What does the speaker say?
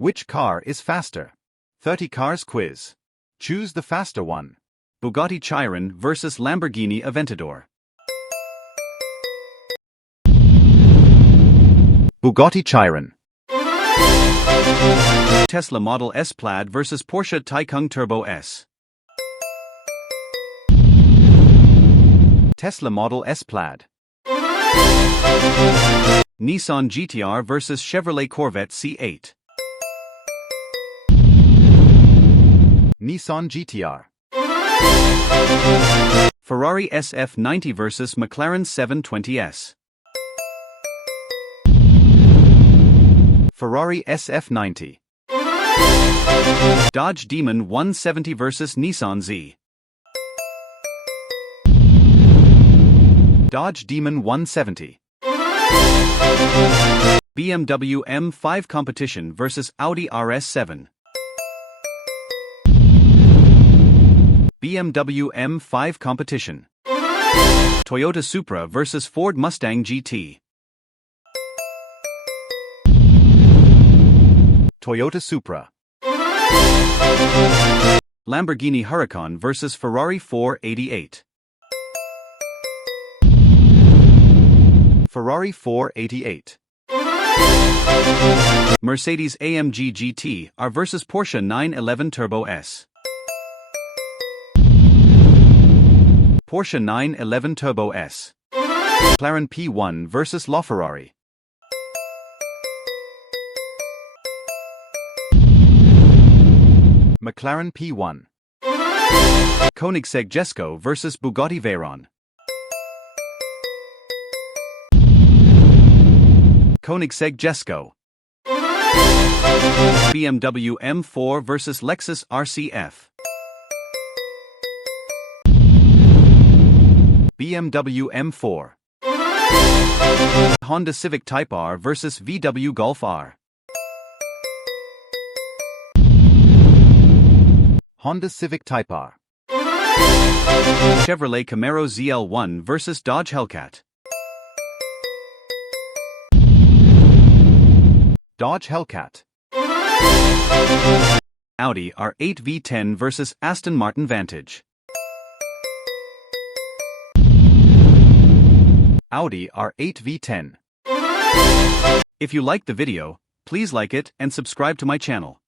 Which car is faster? 30 cars quiz. Choose the faster one. Bugatti Chiron versus Lamborghini Aventador. Bugatti Chiron. Tesla Model S Plaid versus Porsche Taycan Turbo S. Tesla Model S Plaid. Nissan GT-R versus Chevrolet Corvette C8. Nissan GT-R. Ferrari SF90 versus McLaren 720S. Ferrari SF90. Dodge Demon 170 versus Nissan Z. Dodge Demon 170. BMW M5 Competition versus Audi RS7. BMW M5 Competition. Toyota Supra versus Ford Mustang GT. Toyota Supra. Lamborghini Huracan versus Ferrari 488. Ferrari 488. Mercedes AMG GT R versus Porsche 911 Turbo S. Porsche 911 Turbo S. McLaren P1 versus LaFerrari. McLaren P1. Koenigsegg Jesko versus Bugatti Veyron. Koenigsegg Jesko. BMW M4 versus Lexus RCF. BMW M4. Honda Civic Type R versus VW Golf R. Honda Civic Type R. Chevrolet Camaro ZL1 versus Dodge Hellcat. Dodge Hellcat. Audi R8 V10 versus Aston Martin Vantage. Audi R8 V10. If you liked the video, please like it and subscribe to my channel.